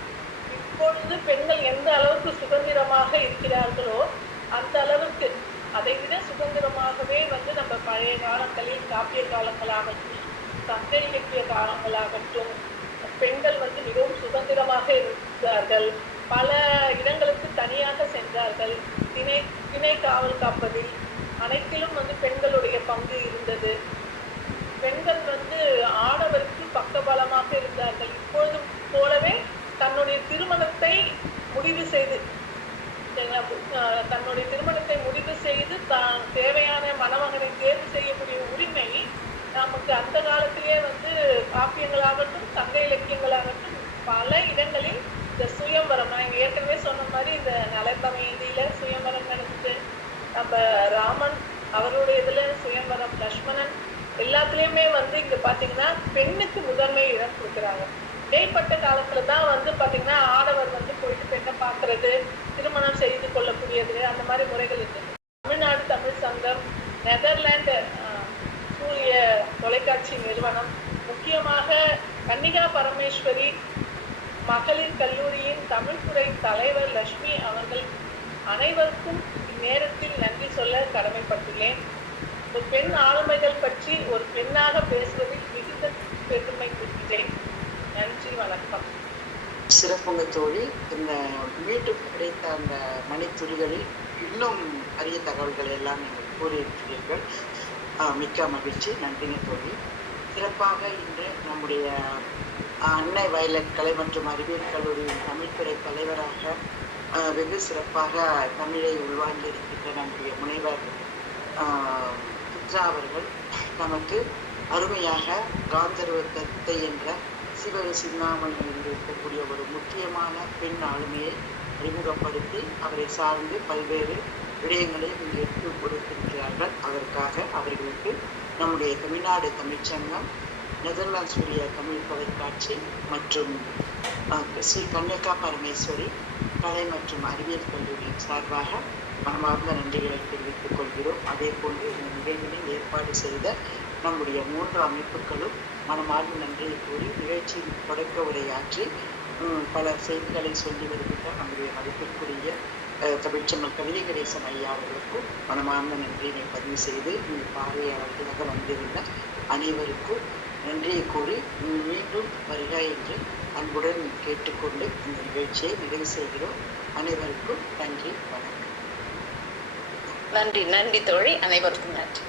இப்பொழுது பெண்கள் எந்த அளவுக்கு சுதந்திரமாக இருக்கிறார்களோ அந்த அளவுக்கு அதை விட சுதந்திரமாகவே வந்து நம்ம பழைய காலங்களில் காப்பிய காலங்களாகட்டும், சங்க இலக்கிய காலங்களாகட்டும் பெண்கள் வந்து மிகவும் சுதந்திரமாக இருந்தார்கள். பல இடங்களுக்கு தனியாக சென்றார்கள். திணை காவல் காப்பதில் அனைத்திலும் வந்து பெண்களுடைய பங்கு இருந்தது. பெண்கள் வந்து ஆடவருக்கு பக்கபலமாக இருந்தார்கள். இப்பொழுது போலவே தன்னுடைய திருமணத்தை முடிவு செய்து தான் தேவையான மணமகனை தேர்வு செய்யக்கூடிய உரிமை நமக்கு அந்த காலத்திலேயே வந்து காப்பியங்களாகட்டும் சங்க இலக்கியங்களாகட்டும் பல இடங்களில் இந்த சுயம்பரம், நான் ஏற்கனவே சொன்ன மாதிரி இந்த நலத்தமையில சுயம்பரம் நடந்துட்டு, நம்ம ராமன் அவருடைய இதுல சுயம்பரம், லக்ஷ்மணன் எல்லாத்துலயுமே வந்து இங்க பாத்தீங்கன்னா பெண்ணுக்கு முதன்மை இடம் கொடுக்குறாங்க. இடைப்பட்ட காலத்துல தான் வந்து பாத்தீங்கன்னா ஆடவர் வந்து போயிட்டு பெண்ணை பாக்குறது, திருமணம் செய்து கொள்ளக்கூடியது, அந்த மாதிரி முறைகள் இருந்தது. தமிழ்நாடு தமிழ் சங்கம், நெதர்லாந்து சூரிய தொலைக்காட்சி நிறுவனம், முக்கியமாக கன்னிகா பரமேஸ்வரி மகளிர் கல்லூரியின் தமிழ்துறை தலைவர் லட்சுமி அவர்கள் அனைவருக்கும் இந்நேரத்தில் நன்றி சொல்ல கடமைப்பட்டுள்ளேன். ஒரு பெண் ஆளுமைகள் பற்றி ஒரு பெண்ணாக பேசுவதில் மிகுந்த பெருமை கொள்கிறேன். நன்றி, வணக்கம். சிறப்புங்க தோழி. இந்த மீண்டும் கிடைத்த அந்த மணித்துளிகளில் இன்னும் அரிய தகவல்களை எல்லாம் நீங்கள் கூறியிருக்கிறீர்கள். மிக்க மகிழ்ச்சி. நன்றிங்க தோழி. சிறப்பாக இன்று நம்முடைய அன்னை வயலட் கலை மற்றும் அறிவியல் கல்லூரியின் தமிழ்துறை தலைவராக வெகு சிறப்பாக தமிழை உள்வாங்கியிருக்கின்ற நம்முடைய முனைவர் புத்ரா அவர்கள் நமக்கு அருமையாக காந்தர்வ தத்தை என்ற சிவக சிந்தாமணியில் இருக்கக்கூடிய ஒரு முக்கியமான பெண் ஆளுமையை அறிமுகப்படுத்தி அவரை சார்ந்து பல்வேறு விடயங்களை இங்கு எடுத்து கொடுத்திருக்கிறார்கள். அதற்காக அவர்களுக்கு நம்முடைய தமிழ்நாடு தமிழ்ச்சங்கம், நெதர்லாந்து சூரிய தமிழ் தொலைக்காட்சி மற்றும் ஸ்ரீ கன்னிகா பரமேஸ்வரி கலை மற்றும் அறிவியல் கல்லூரியின் சார்பாக மனமார்ந்த நன்றிகளை தெரிவித்துக் கொள்கிறோம். அதே போன்று இந்த நிகழ்வினை ஏற்பாடு செய்த நம்முடைய 3 அமைப்புகளும் மனமார்ந்த நன்றியை கூறி நிகழ்ச்சியின் தொடக்க உரையாற்றி பல செய்திகளை சொல்லி வருகின்ற நம்முடைய மதிப்பிற்குரிய தமிழ்ச்செம்மல் கவிதை கணேசன் ஐயா அவர்களுக்கும் மனமார்ந்த நன்றியினை பதிவு செய்து இந்த பார்வையாளர்களாக வந்திருந்த அனைவருக்கும் நன்றியை கூறி மீண்டும் வருக என்று அன்புடன் கேட்டுக்கொண்டு இந்த நிகழ்ச்சியை நிறைவு செய்கிறோம். அனைவருக்கும் நன்றி, வணக்கம். நன்றி தோழி. அனைவருக்கும் நன்றி.